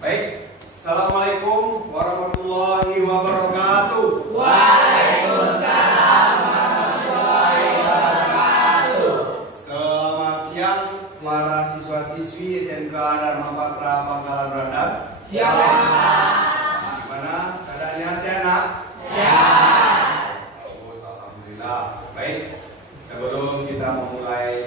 Baik, Assalamualaikum warahmatullahi wabarakatuh. Waalaikumsalam warahmatullahi wabarakatuh. Selamat siang para siswa-siswi SMK Dharma Patra Pangkalan Brandang. Siang. Gimana keadaannya, sehat nak? Sehat. Alhamdulillah. Baik, sebelum kita memulai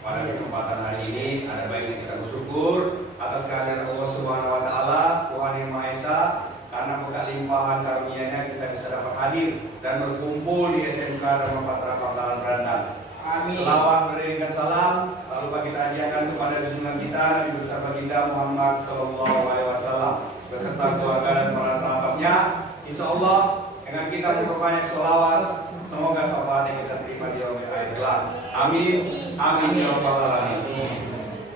pada kesempatan hari ini, ada baiknya kita bersyukur atas kehadiran Allah Subhanahu wa taala, Tuhan Yang Maha Esa, karena berkat limpahan karunia-Nya kita bisa dapat hadir dan berkumpul di SMK Dharma Patra Pangkalan Brandang. Amin. Selawat beriringkan salam, lalu kita hadiahkan kepada junjungan kita Nabi besar baginda Muhammad Sallallahu Alaihi Wasallam beserta keluarga dan para sahabatnya. Insya Allah dengan kita memperbanyak sholawat, semoga syafaat yang kita terima di yaumil akhir kelak. Amin, amin ya rabbal alamin.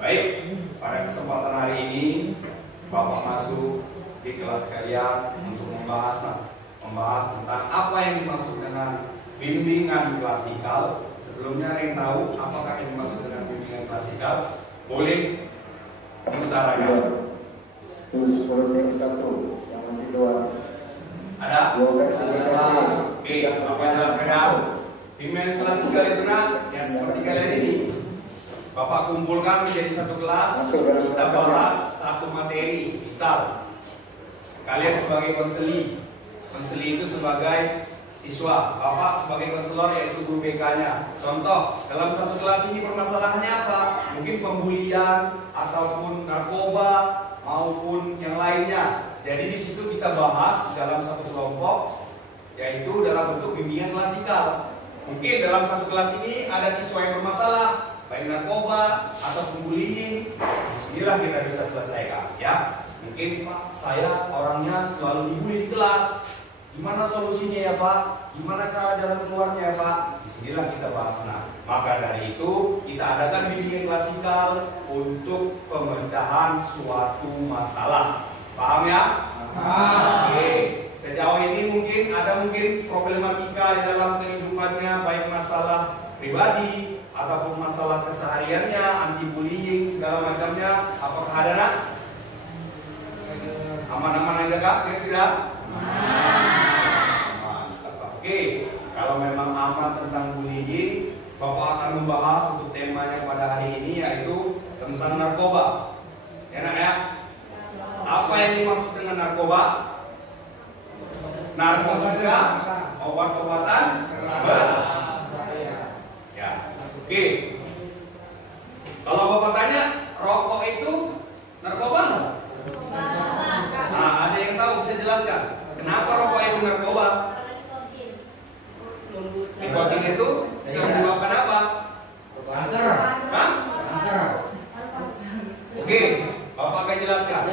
Baik, pada kesempatan hari ini Bapak masuk di kelas kalian untuk membahas tentang apa yang dimaksud dengan bimbingan klasikal. Sebelumnya ada yang tahu apakah yang dimaksud dengan bimbingan klasikal? Boleh diutarakan. Yang masih dua. Ada? Oke, Bapak jelaskan dulu. Bimbingan klasikal itu ya seperti kalian ini. Bapak kumpulkan menjadi satu kelas, kita bahas satu materi. Misal, kalian sebagai konseli itu sebagai siswa, Bapak sebagai konselor yaitu guru BK-nya. Contoh, dalam satu kelas ini permasalahannya apa? Mungkin pembulian ataupun narkoba maupun yang lainnya. Jadi di situ kita bahas dalam satu kelompok, yaitu dalam bentuk bimbingan klasikal. Mungkin dalam satu kelas ini ada siswa yang bermasalah, baik narkoba atau pembullying. Bismillah kita bisa selesaikan, ya. Mungkin Pak, saya orangnya selalu dibully di kelas. Gimana solusinya ya Pak? Gimana cara jalan keluarnya ya Pak? Bismillah kita bahas. Nah, maka dari itu kita adakan bimbingan klasikal untuk pemecahan suatu masalah. Paham ya? Oke. Sejauh ini mungkin ada problematika di dalam kehidupannya, baik masalah pribadi ataupun masalah kesehariannya, anti bullying segala macamnya. Apakah ada nak? Aman-aman aja kak? Kira-kira? Oke, kalau memang aman tentang bullying, Bapak akan membahas untuk temanya pada hari ini yaitu tentang narkoba. Enak ya? Apa yang dimaksud dengan narkoba? Narkotika, obat-obatan ya. Oke. Kalau Bapak tanya, rokok itu narkoba nggak? Nah, ada yang tahu bisa jelaskan? Kenapa rokok itu narkoba? Nikotin itu bisa menyebabkan apa? Kanker. Hah? Oke, Bapak akan jelaskan.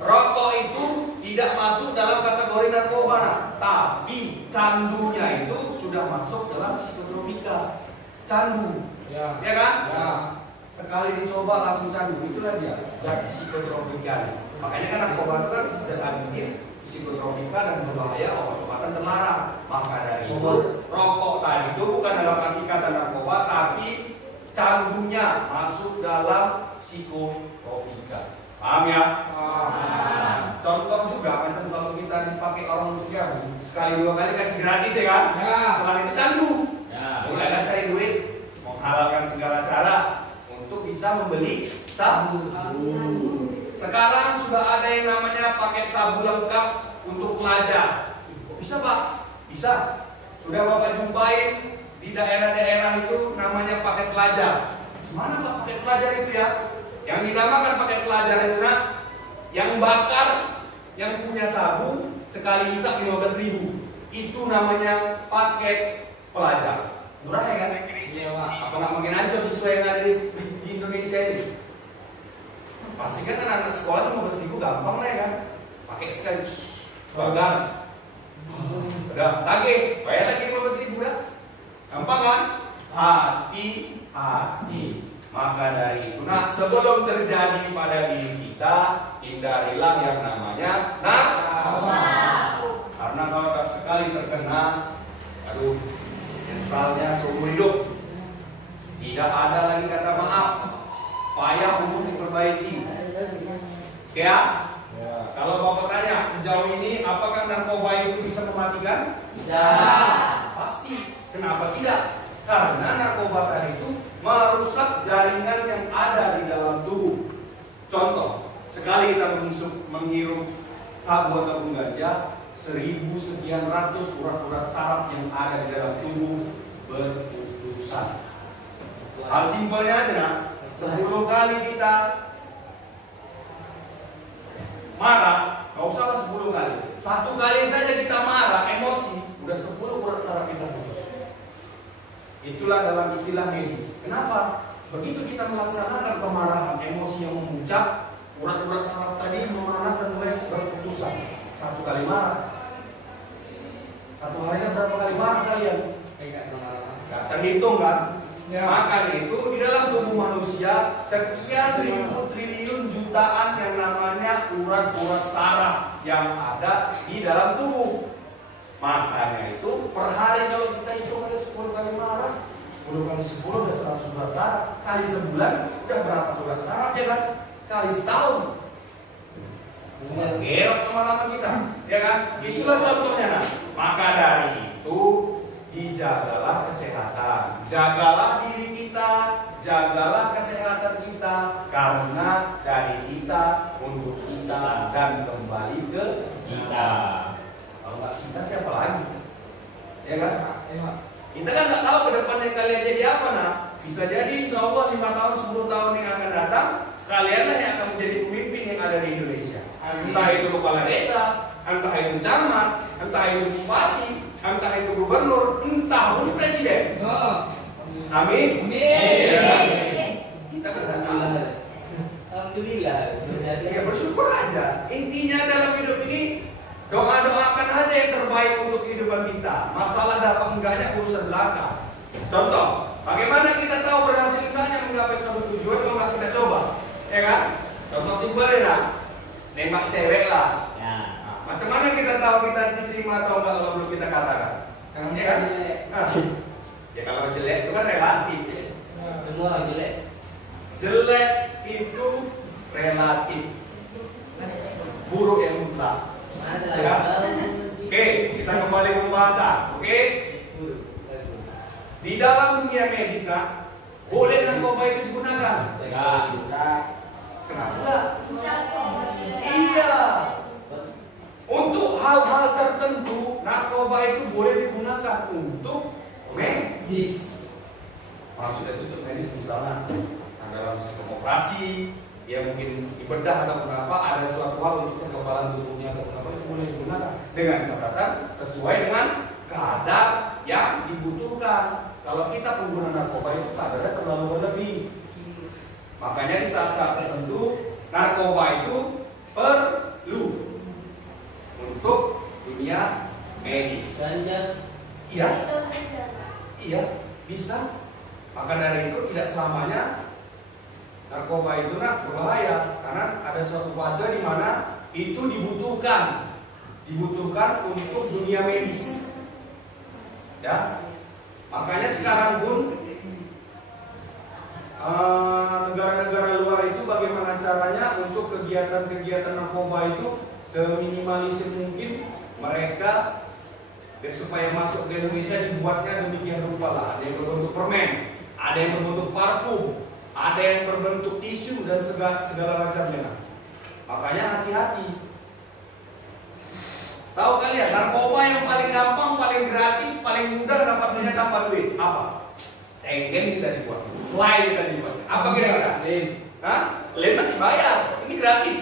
Rokok itu tidak masuk dalam kategori narkoba, tapi candunya itu sudah masuk dalam psikotropika. Candu, ya kan? Ya. Sekali dicoba langsung candu, itulah dia zat psikotropika. Makanya kan narkoba itu kan zat adiktif, psikotropika dan berbahaya, obat-obatan terlarang. Maka dari itu rokok tadi itu bukan dalam arti kata narkoba, tapi candunya masuk dalam psikotropika. Paham ya? Contoh juga macam kalau kita dipakai orang juga sekali dua kali kasih gratis ya kan? Ya. Setelah itu candu. Ya. Mulailah cari duit, menghalalkan segala cara untuk bisa membeli sabu. Sekarang sudah ada yang namanya paket sabu lengkap untuk pelajar. Bisa Pak? Bisa. Sudah Bapak jumpain di daerah-daerah itu namanya paket pelajar. Mana Pak paket pelajar itu ya? Yang dinamakan paket pelajar itu nak, yang bakar, yang punya sabu sekali hisap 15.000. Itu namanya paket pelajar. Murah ya kan? Iya Pak. Apa nggak makin hancur siswa yang ada di Indonesia ini? Pasti kan anak sekolah 15.000 gampang lah ya kan? Pakai sekali, bakar. Udah, lagi, bayar lagi 15.000 ya? Gampang kan? Hati-hati. Maka dari itu, nah sebelum terjadi pada diri kita, hindarilah yang namanya narkoba. Karena kalau sekali terkena, aduh, nyesalnya seumur hidup. Tidak ada lagi kata maaf. Payah untuk diperbaiki. Oke ya? Kalau Bapak tanya sejauh ini apakah narkoba itu bisa mematikan? Bisa. Pasti. Kenapa tidak? Karena narkoba tadi itu merusak jaringan yang ada di dalam tubuh. Contoh, sekali kita menghirup sabu ataupun ganja, 1000 sekian ratus urat-urat saraf yang ada di dalam tubuh berputusan. Hal simpelnya aja, 10 kali kita marah, gak usahlah 10 kali. 1 kali saja kita marah, emosi, udah 10 urat saraf kita putus. Itulah dalam istilah medis. Kenapa? Begitu kita melaksanakan kemarahan, emosi yang memuncak, urat-urat saraf tadi memanas dan mulai berputusan. 1 kali marah. 1 harinya berapa kali marah kalian? Gak terhitung kan? Ya. Maka itu di dalam tubuh manusia sekian ribu triliun jutaan yang namanya urat-urat saraf yang ada di dalam tubuh. Makanya itu per hari kalau kita hitung ada 10 kali marah, 10 kali 10 udah 100 urat saraf. Kali sebulan udah berapa urat saraf ya kan? Kali setahun. Gerok lama-lama kita, ya kan? Itulah contohnya. Nah. Maka dari itu dijagalah kesehatan, jagalah diri kita, jagalah kesehatan kita, karena dari kita untuk kita dan kembali ke kita. Kalau nggak kita siapa lagi? Ya kan? Kita kan nggak tahu ke depannya kalian jadi apa nah. Bisa jadi insya Allah 5 tahun, 10 tahun yang akan datang, kalianlah yang akan menjadi pemimpin yang ada di Indonesia. Entah itu kepala desa, entah itu camat, entah itu bupati, entah itu gubernur, entah pun presiden. Amin. Amin. Ya. Kita kan nggak tahu. Alhamdulillah. Ya bersyukur aja. Intinya dalam hidup ini doa-doakan aja yang terbaik untuk kehidupan kita. Masalah dapat enggaknya urusan belakang. Contoh, bagaimana kita tahu berhasil enggaknya menggapai suatu tujuan kalau nggak kita coba, ya kan? Contoh simpel ya, nembak cewek lah. Ya. Nah, macam mana kita tahu kita diterima atau enggak kalau belum kita katakan? Ya kan? Nah, ya kalau jelek itu kan relatif. Semua jelek. Jelek itu relatif. Buruk yang mutlak. Ya. Oke, kita kembali ke pembahasan. Oke. Di dalam dunia medis, nah, boleh narkoba itu digunakan? Kenapa? Iya. Untuk hal-hal tertentu, narkoba itu boleh digunakan untuk medis. Maksudnya itu untuk medis misalnya dalam sistem operasi, ya mungkin dibedah atau kenapa ada suatu hal untuk kekebalan tubuhnya atau kenapa itu boleh digunakan dengan catatan sesuai dengan kadar yang dibutuhkan. Kalau kita pengguna narkoba itu kadarnya terlalu berlebih. Makanya di saat-saat tertentu narkoba itu perlu untuk dunia medis. Iya. Iya, bisa. Maka dari itu tidak selamanya narkoba itu berbahaya, karena ada suatu fase di mana itu dibutuhkan untuk dunia medis. Ya, makanya sekarang pun negara-negara luar itu bagaimana caranya untuk kegiatan-kegiatan narkoba itu seminimalisir mungkin mereka supaya masuk ke Indonesia dibuatnya demikian rupa lah. Ada yang berbentuk permen, ada yang berbentuk parfum, ada yang berbentuk tisu dan segala macamnya. Makanya hati-hati. Tahu kalian narkoba yang paling gampang, paling gratis, paling mudah dapatnya tanpa duit apa? Tenggen kita dibuat, fly kita dibuat. Apa kira-kira? Lem. Hah? Lem masih bayar. Ini gratis.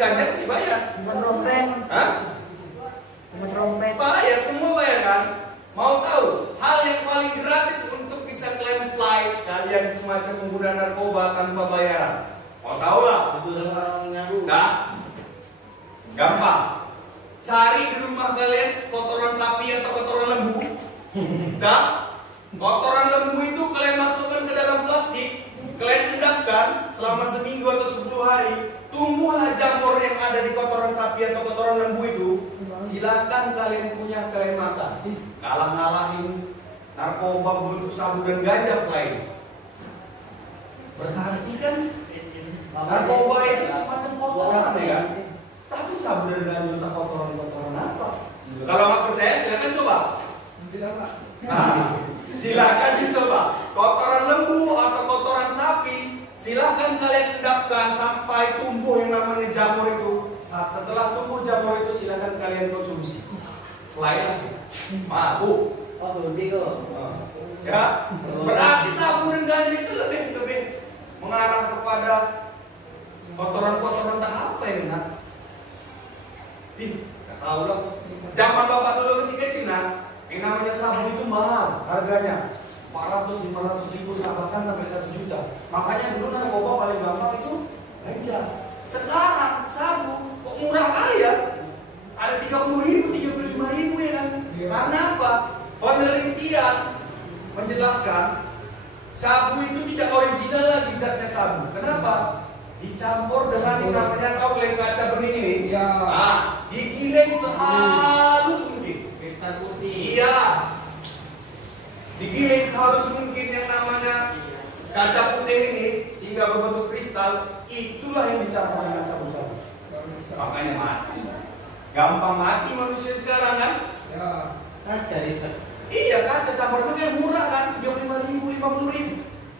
Ganja masih bayar. Trompet. Hah? Trompet. Bayar, semua bayar kan? Mau tahu hal yang paling gratis untuk bisa klaim fly kalian semacam pengguna narkoba tanpa bayaran? Mau tahu lah? Nah, gampang. Cari di rumah kalian kotoran sapi atau kotoran lembu. Nah, kotoran lembu itu kalian masukkan ke dalam plastik, kalian endapkan selama seminggu atau 10 hari. Tumbuhlah jamur yang ada di kotoran sapi atau kotoran lembu itu. Silakan kalian punya, kalian makan. Ngalah-ngalahin narkoba untuk sabu dan ganja lain. Berarti kan Narkoba itu semacam kotoran ya kan? Tapi sabu dan ganja entah kotoran apa? Kalau nggak percaya silakan coba. Silakan dicoba. Kotoran lembu atau kotoran sapi, silakan kalian endapkan sampai tumbuh yang namanya jamur itu. Setelah tumbuh jamur itu silakan kalian konsumsi. Fly lagi, mabuk. Oh, berhenti kok. Ya, berarti sabu dan ganja itu lebih mengarah kepada kotoran tak apa ya nak? Nggak tahu lah. Zaman bapak dulu masih kecil nak, yang namanya sabu itu mahal harganya, 400-500 ribu bahkan sampai 1 juta. Makanya dulu narkoba paling gampang itu ganja. Sekarang sabu kok murah kali ya? Ada 30 ribu, 35 ribu ya kan? Karena apa? Penelitian menjelaskan sabu itu tidak original lagi zatnya sabu. Kenapa? Dicampur dengan yang namanya tahu lem kaca bening ini. Ya. Nah, digiling sehalus mungkin. Kristal putih. Iya. Digiling sehalus mungkin yang namanya kaca putih ini sehingga berbentuk kristal. Itulah yang dicampur dengan sabu-sabu. Makanya mati. Gampang mati manusia sekarang kan? Ya. Kaca riset. Iya kaca campur makanya murah kan? 35 ribu, 50 ribu.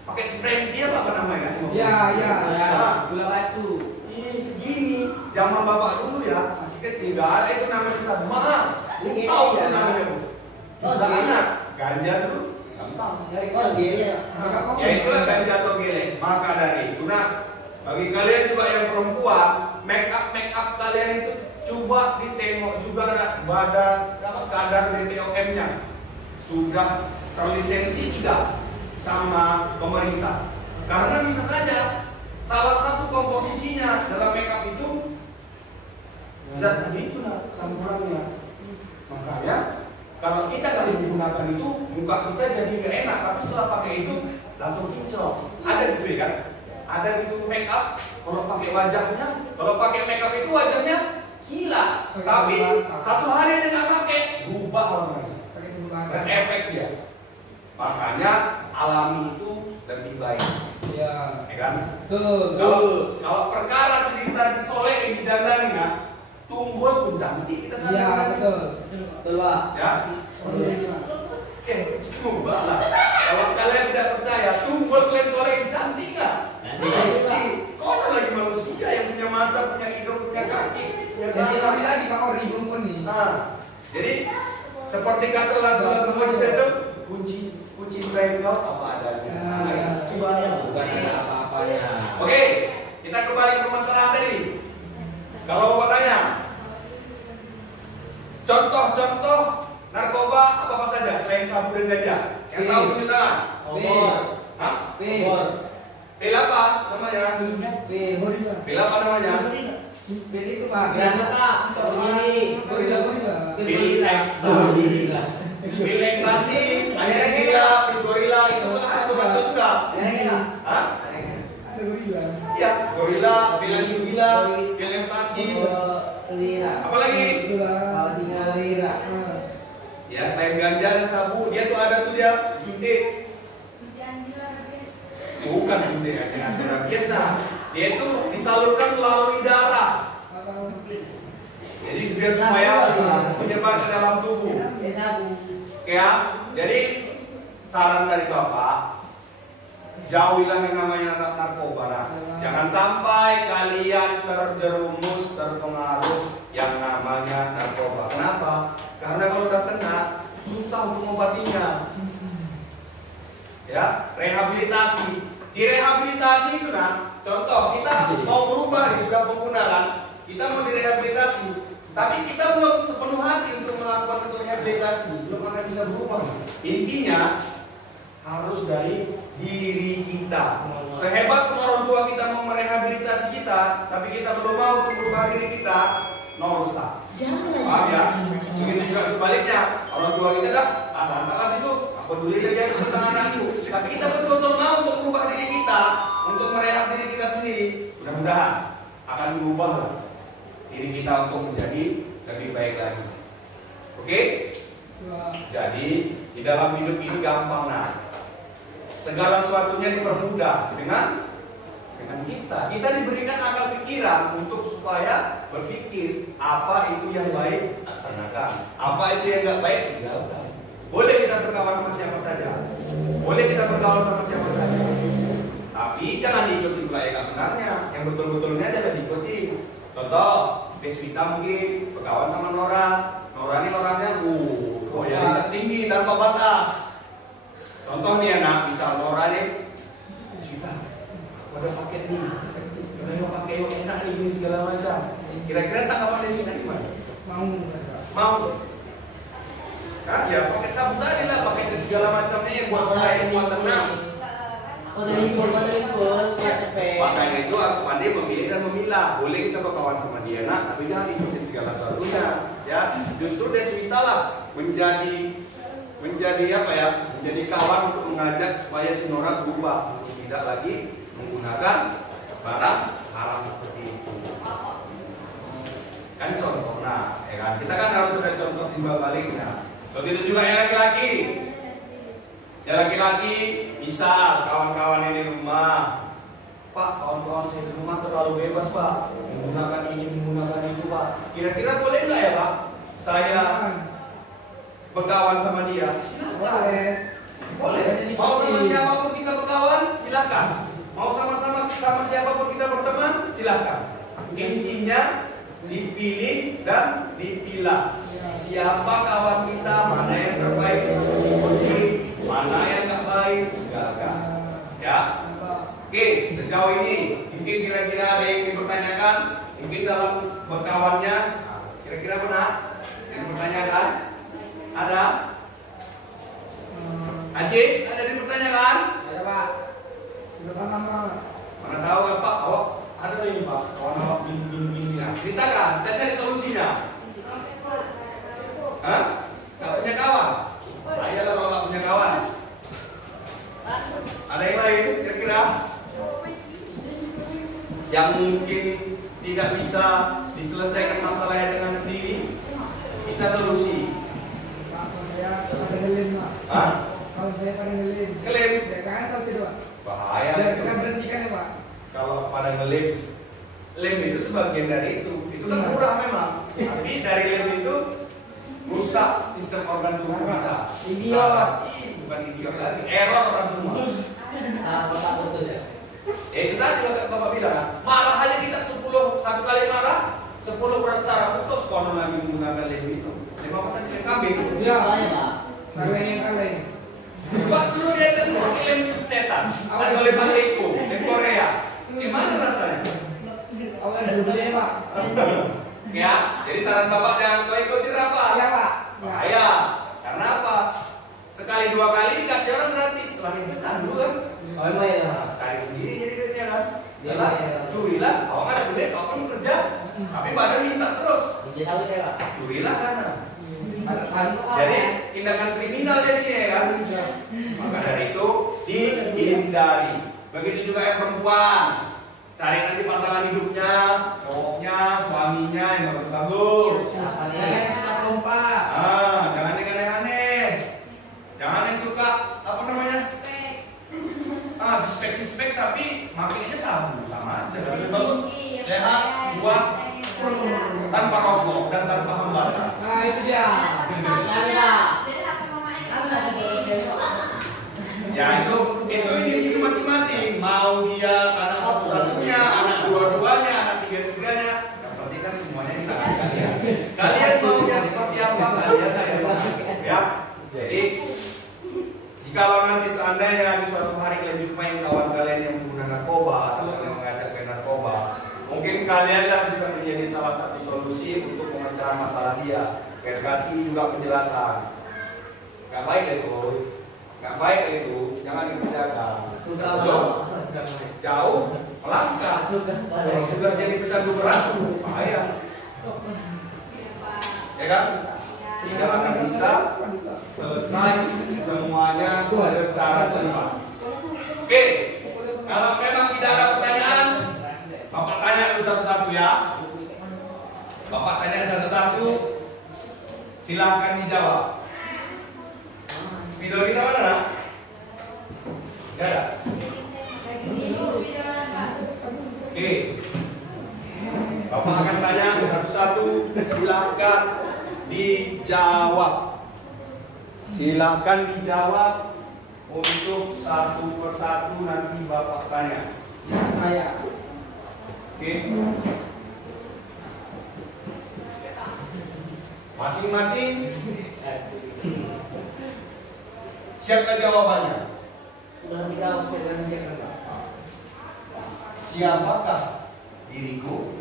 Pakai spray dia apa namanya kan? Ya. Nah, Gula batu. ini segini. Zaman bapak dulu ya masih kecil. Gak ada itu namanya sabu. Mahal. Ini Tahu ya. itu namanya bu. Oh, Tidak gele. anak. Ganja dulu. Gampang. Oh, gele. Ya itulah ganja atau gelek. Maka dari itu nah bagi kalian juga yang perempuan, make up kalian itu coba ditengok juga kadar BPOM-nya sudah terlisensi tidak sama pemerintah. Karena bisa saja salah satu komposisinya dalam make up itu zat tadi itu nah campurannya. Makanya kalau kita kali menggunakan itu muka kita jadi gak enak, tapi setelah pakai itu langsung kinclong. Ada gitu ya kan? Ada gitu make up. Kalau pakai wajahnya, kalau pakai make up itu wajahnya gila. Tapi satu hari aja nggak pakai, berubah warnanya. Berefek dia. Makanya alami itu lebih baik. Ya. Ya kan? Tuh. Kalau perkara cerita disolehin di dandanin ya, tunggul pun cantik kita sana. Iya, betul. Betul, Pak. Ya. Coba lah. Kalau kalian tidak percaya, tunggul kalian solehin cantik nggak? Cantik. Kau ada lagi manusia yang punya mata, punya hidung, punya kaki, punya Jadi tangan. kami lagi Pak Ori belum nih. Nah, jadi seperti kata lagu-lagu Indonesia itu, kucing baik kau apa adanya. Nah, itu bahaya. Bukan ada apa-apanya. Oke, kita kembali ke masalah tadi. Kalau Bapak tanya, contoh-contoh narkoba apa saja selain sabu dan ganja? Yang tahu tunjuk tangan. Obor. Hah? Obor. Pil apa namanya? Pil apa namanya? Pil itu Pak. Granata. Gorila. Pil ekstasi. Pil ekstasi. Akhirnya gila, pil gorila itu satu masuk juga. Hah? Ada gorila. Iya, gorila, pil lagi gila, pil ekstasi. Apalagi? Lira. Ya selain ganja dan sabu, dia tuh ada tuh dia suntik. Bukan suntik aja biasa. Nah, dia itu disalurkan melalui darah. Jadi dia supaya menyebar ke dalam tubuh. Ya, jadi saran dari Bapak, jauhilah yang namanya narkoba. Nah, jangan sampai kalian terjerumus terpengaruh yang namanya narkoba. Kenapa? Karena kalau udah kena susah untuk mengobatinya. Ya, rehabilitasi. Di rehabilitasi itu nah, contoh kita mau berubah nih sudah pengguna kan, kita mau direhabilitasi, tapi kita belum sepenuh hati untuk melakukan rehabilitasi, belum akan bisa berubah. Intinya harus dari diri kita. Sehebat orang tua kita mau merehabilitasi kita, tapi kita belum mau untuk berubah diri kita, no rusak. Paham ya? Begitu juga sebaliknya, orang tua kita dah, lantas itu, apa peduli lagi tentang anakku. Tapi kita betul-betul mau untuk merubah diri kita, untuk merehab diri kita sendiri. Mudah-mudahan akan berubah diri kita untuk menjadi lebih baik lagi. Oke? Jadi di dalam hidup ini gampang nah. Segala sesuatunya dipermudah dengan dengan kita. Kita diberikan akal pikiran untuk supaya berpikir apa itu yang baik laksanakan, apa itu yang nggak baik tinggalkan. Boleh kita berkawan sama siapa saja, boleh kita bergaul sama siapa saja, tapi jangan diikuti pula yang benarnya, yang betul-betulnya jangan diikuti. Contoh, Deswita mungkin berkawan sama Nora. Nora ini orangnya loyalitas tinggi tanpa batas. Contoh nih anak, misal Nora nih, Deswita, ada paket nih, udah yuk pakai yuk, enak nih ini segala macam. Kira-kira tanggapan Deswita gimana? Mau. Kan ya paket sabun tadi lah, paket segala macamnya yang buat lain, buat tenang. Makanya itu harus pandai memilih dan memilah. Boleh kita berkawan sama dia nak, tapi jangan ikuti segala sesuatunya. Ya, justru Deswita lah menjadi apa ya? Menjadi kawan untuk mengajak supaya si Nora berubah, untuk tidak lagi menggunakan barang haram seperti itu. Kan contoh, nah, ya kan? Kita kan harus ada contoh timbal baliknya. Begitu juga yang laki-laki. Yang laki-laki, misal kawan-kawan yang di rumah, Pak, kawan-kawan saya di rumah terlalu bebas Pak, menggunakan ini, menggunakan itu Pak. Kira-kira boleh nggak ya Pak? Saya berkawan sama dia? Silakan. Boleh. Mau sama siapapun kita berkawan, silakan. Mau sama-sama siapapun kita berteman, silakan. Intinya dipilih dan dipilah. Siapa kawan kita, mana yang terbaik ikuti, mana yang tak baik tinggalkan. Ya. Oke, sejauh ini mungkin kira-kira ada yang dipertanyakan, mungkin dalam berkawannya, kira-kira benar yang dipertanyakan? Ada? Ajis, ada yang dipertanyakan? Ada Pak. Mana tahu kan Pak, awak ada lagi Pak, kawan awak gini. Ceritakan, kita cari solusinya. Hah? Gak punya kawan? Ayo lah kalau gak punya kawan. Ada yang lain kira-kira? Yang mungkin tidak bisa diselesaikan masalahnya dengan sendiri, bisa solusi. Kalau saya pada ngelim Pak. Hah? Kalau saya pada ngelim. Ngelim? Ya kan solusi Pak. Bahaya. Dan kita berhentikan ya Pak. Kalau pada ngelim, lem itu sebagian dari itu. Itu kan murah memang. Tapi dari lem itu rusak sistem organ tubuh kita. Idiot. Bukan idiot lagi, error orang semua. Bapak betul ya. Itu tadi Bapak bilang kan, marah aja kita 1 kali marah, 10 berat saraf putus konon lagi menggunakan lem itu. Lem apa tadi? Lem kambing. Iya, Pak. Kaleng. Coba suruh dia tes pakai lem setan atau lem Malaysia, lem Korea. Gimana rasanya? Awal dulu beli ya Pak. Ya, jadi saran Bapak jangan kau ikuti apa? Iya Pak. Bahaya. Karena apa? Sekali 2 kali dikasih orang gratis, setelah itu candu kan? Oh iya. Cari sendiri jadi duitnya kan? Iya. Curilah, kau kan ada duit, kau kan kerja, tapi badan minta terus. Curilah karena. Jadi tindakan kriminal jadinya ya kan? Maka dari itu dihindari. Begitu juga yang perempuan. Cari nanti pasangan hidupnya, cowoknya, suaminya yang bagus-bagus. Jangan yang suka lompat. Jangan yang aneh-aneh. Jangan yang suka apa namanya? Suspek tapi makanya sama aja. Lebih bagus sehat, kuat, tanpa rokok dan tanpa hambatan. Nah itu dia. Ya itu ini masing-masing. Mau dia anak satu-satunya, anak dua-duanya, anak tiga-tiganya. Yang penting kan semuanya kita kalian. Kalian maunya seperti apa kalian ya. Jadi jikalau nanti seandainya di suatu hari kalian jumpai kawan kalian yang menggunakan narkoba atau kalian mengajak ke narkoba, mungkin kalianlah bisa menjadi salah satu solusi untuk pemecahan masalah dia. Kalian kasih juga penjelasan. Gak baik itu, gak baik itu, jangan dikerjakan. Sebelum jauh melangkah. Kalau sudah jadi pecandu berat, bahaya. Ya kan? Tidak akan bisa selesai semuanya secara cepat. Oke, kalau memang tidak ada pertanyaan, Bapak tanya dulu satu-satu ya. Bapak tanya satu-satu, silahkan dijawab. Spidol kita mana? Tidak ada. Oke. Bapak akan tanya satu-satu, silahkan dijawab. Silahkan dijawab untuk satu persatu nanti Bapak tanya. Ya, saya. Oke. Masing-masing siapkan jawabannya. Siapakah diriku?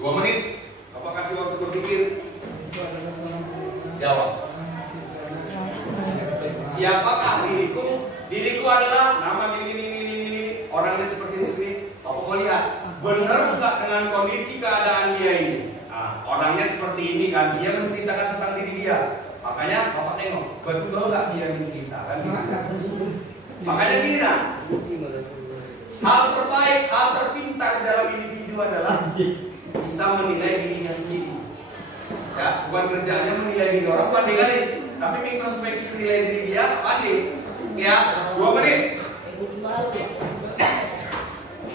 2 menit. Bapak kasih waktu berpikir. Jawab. Siapakah diriku? Diriku adalah nama ini. Orangnya seperti ini. Bapak mau lihat benar nggak dengan kondisi keadaan dia ini. Nah, orangnya seperti ini kan, dia menceritakan tentang diri dia. Makanya Bapak tengok, betul nggak dia menceritakan? Makanya gini nah, hal terbaik, hal terpintar dalam individu adalah bisa menilai dirinya sendiri. Ya, bukan kerjanya menilai diri orang, pandai kali. Tapi introspeksi menilai diri dia, pandai. Ya, 2 menit.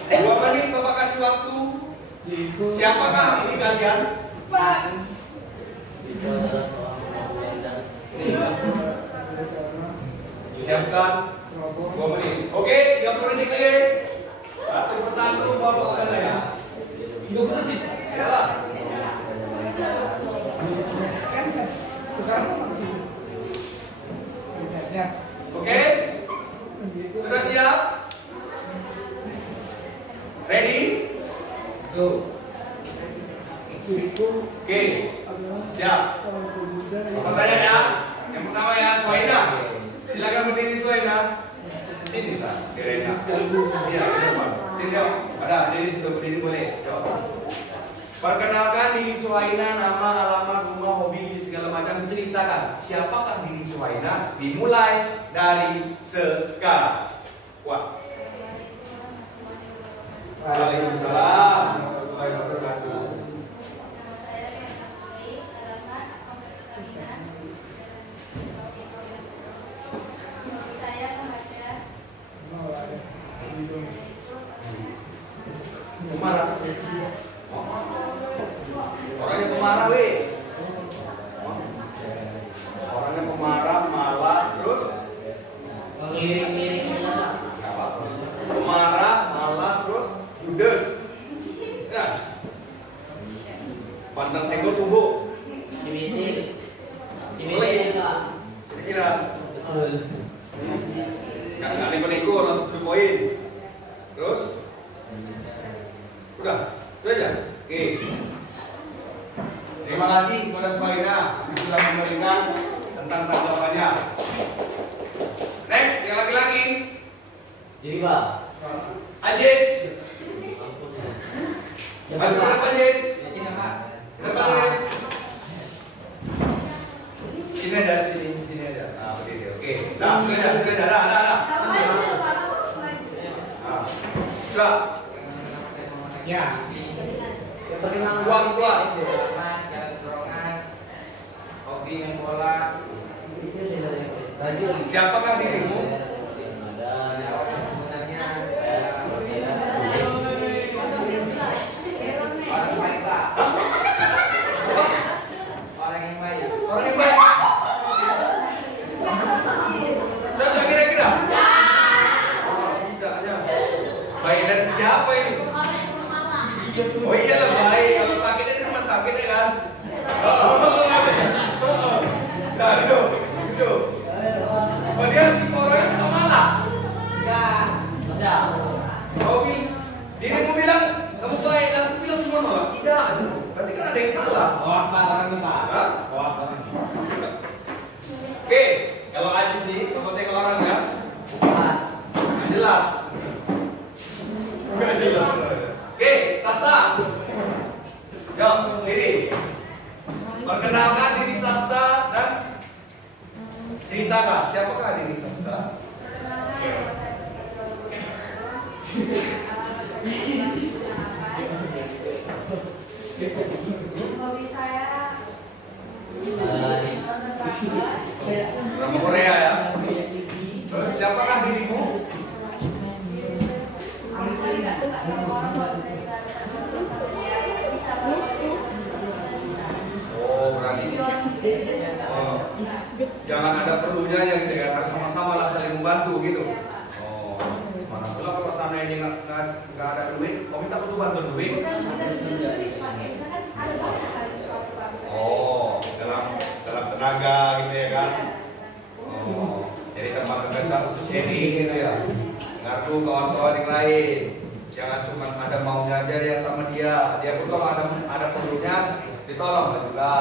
2 menit Bapak kasih waktu. Siapakah ini kalian? Pak. Siapkan 2 menit. Oke, 30 detik lagi. Satu persatu Bapak akan tanya. 30 detik. Yalah. Oke? Sudah siap? Ready? Go. Oke. Siap. Bapak tanya ya. Yang pertama ya, Suhaina. Silakan berdiri Suhaina. Sini, Suhaina. Iya, sini dong. Ada, berdiri situ, berdiri boleh. Perkenalkan diri Suhaina, nama, alamat, rumah, hobi, segala macam. Ceritakan siapakah diri Suhaina. Dimulai dari sekarang. Wah. Waalaikumsalam warahmatullahi wabarakatuh. Pemarah. Orangnya pemarah, weh. Orangnya pemarah, malas, terus pemarah, malas, terus judes. Ya. Pandang senggol tubuh. Cimiti. Kira-kira. Nggak neko-neko, langsung ke poin. Terus? Udah, itu aja. Oke. Terima kasih kepada Suhaina sudah memberikan tentang tanggapannya. Next, yang laki-laki. Jadi Pak. Ajis. Maju ke depan, Ajis. Depan. Sini aja, sini aja. Nah, begini, oke. Nah, sudah aja. Dah. Sudah. Ya. Buang. Hobi main bola. Siapakah dirimu? Orang yang baik. Cocok kira-kira? Tidaknya. Baik dari siapa ini? Oh iya lah baik. Kalau sakitnya di rumah sakit ya kan? Nah, duduk. Oh dia tipe orangnya suka malah? Enggak. Dirimu bilang kamu baik, langsung bilang semua nolak. Tidak. Berarti kan ada yang salah. Apa orang ini Pak? Hah? Oke, kalau Ajis nih, kamu tengok orang ya? Jelas. Enggak jelas. Oke, Sasta. Yo, diri. Perkenalkan diri Sasta dan ceritakan siapakah diri Sasta. Hobi saya Drama Korea ya. Terus siapakah dirimu? Oh, berarti jangan ada perlunya ya gitu ya, harus sama-sama lah saling membantu gitu. Oh, mana pula kalau sana ini nggak ada duit, kau minta butuh bantuan duit. Oh, dalam tenaga gitu ya kan. Oh, jadi tempat terdekat untuk sharing gitu ya. Ngaku kawan-kawan yang lain. Jangan cuma ada maunya aja yang sama dia. Dia pun kalau ada perlunya ditolong juga,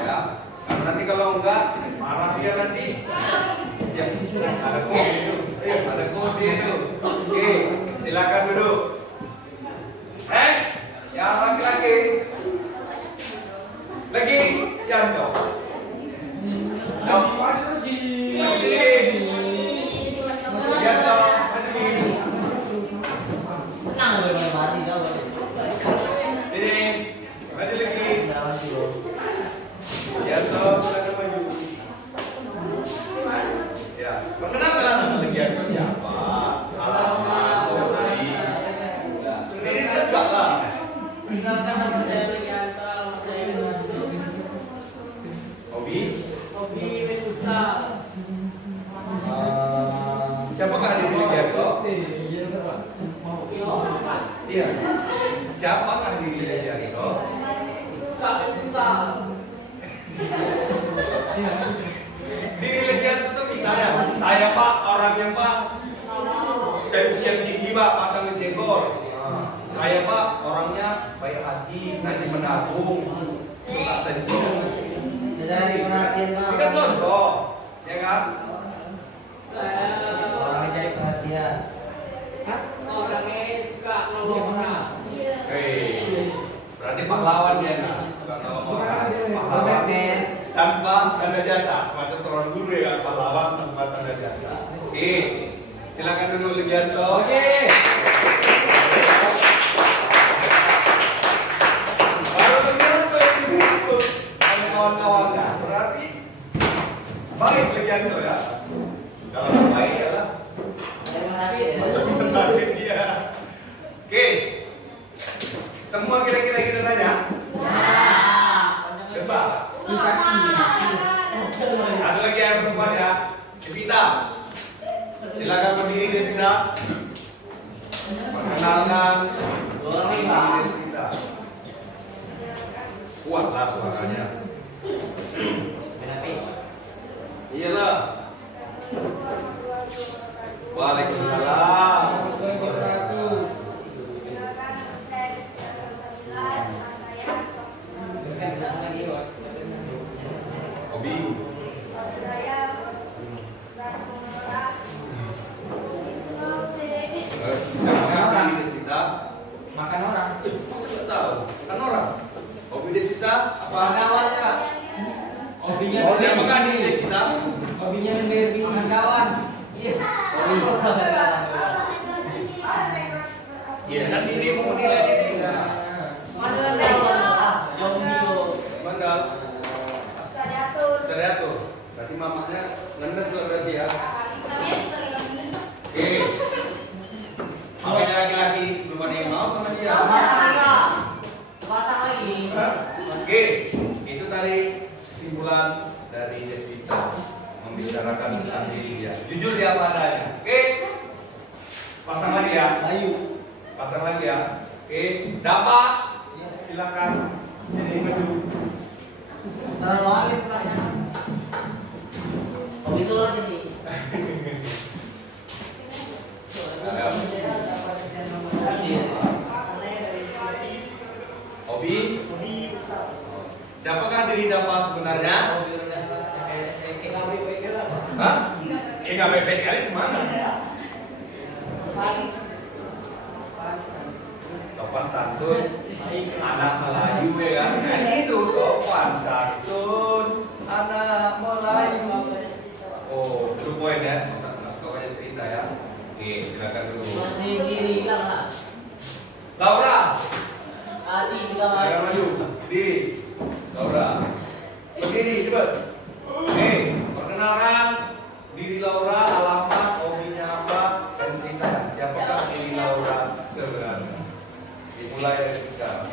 ya. Karena nanti kalau enggak marah dia nanti. Ya, ada kode itu. Ada kode itu. Oke, silakan duduk. Next, yang laki-laki. Lagi, Yanto. Sini. Yanto, sini. Ini, maju lagi. Yanto, silakan maju. Ya, perkenalkan lagi Yanto siapa? Alamat, hobi. Ini tegak lah. Hobi? Siapakah diri Yanto? Iya. Siapakah diri Yanto? Diri Yanto itu misalnya, saya Pak, orangnya Pak, tensi yang tinggi Pak, matang di sekor. Saya Pak, orangnya baik hati, rajin menabung, suka senyum. Dari perhatian Pak. Ini kan contoh, ya kan? Orangnya jadi perhatian. Orangnya suka nolong orang. Berarti pahlawan ya, suka nolong orang. Pahlawan tanpa tanda jasa, semacam seorang guru ya kan, pahlawan tanpa tanda jasa. Oke, silakan duduk Ligianto. Oke. Baru Ligianto yang dibutuh kawan-kawannya, berarti baik Ligianto ya. Kalau baik adalah sakit dia. Oke, semua kira-kira kita tanya. Tebak. Ada lagi yang perempuan ya, Devita. Silakan berdiri Devita. Perkenalkan. Devita. Kuatlah suaranya. Iyalah. Waalaikumsalam. Hobi. Terus siapa Devita? Makan orang. Masa nggak tahu? Makan orang. Hobi Devita apa? Kawannya. Hobinya. Siapakah diri Devita? Hobinya makan kawan. Iya. Iya, kan dirimu menilai diri. Masa Mandal. Sariatur. Berarti mamanya ngenes lah berarti ya. Oke. Makanya laki-laki belum ada yang mau sama dia. Pasang lagi. Oke. Itu tadi kesimpulan dari Devita membicarakan tentang diri dia. Jujur dia apa adanya. Oke. Pasang lagi ya. Bayu. Pasang lagi ya. Oke. Dapat. Silakan. Sini maju. Terlalu alim pertanyaan. Hobi sholat jadi. Hobi? Siapakah diri dapat sebenarnya? Hah? Nggak bebek kali semana? Sopan santun, anak Melayu ya kan? Nah itu sopan santun, anak Melayu. Oh, itu poin ya, masuk banyak cerita ya. Oke, silakan dulu. Masih diri lah. Laura, Adi juga. silakan maju, diri. Laura, berdiri cepat. Oke, perkenalkan diri Laura, alamat, hobinya apa, dan cerita. Siapakah diri Laura sebenarnya? Mulai dari sekarang.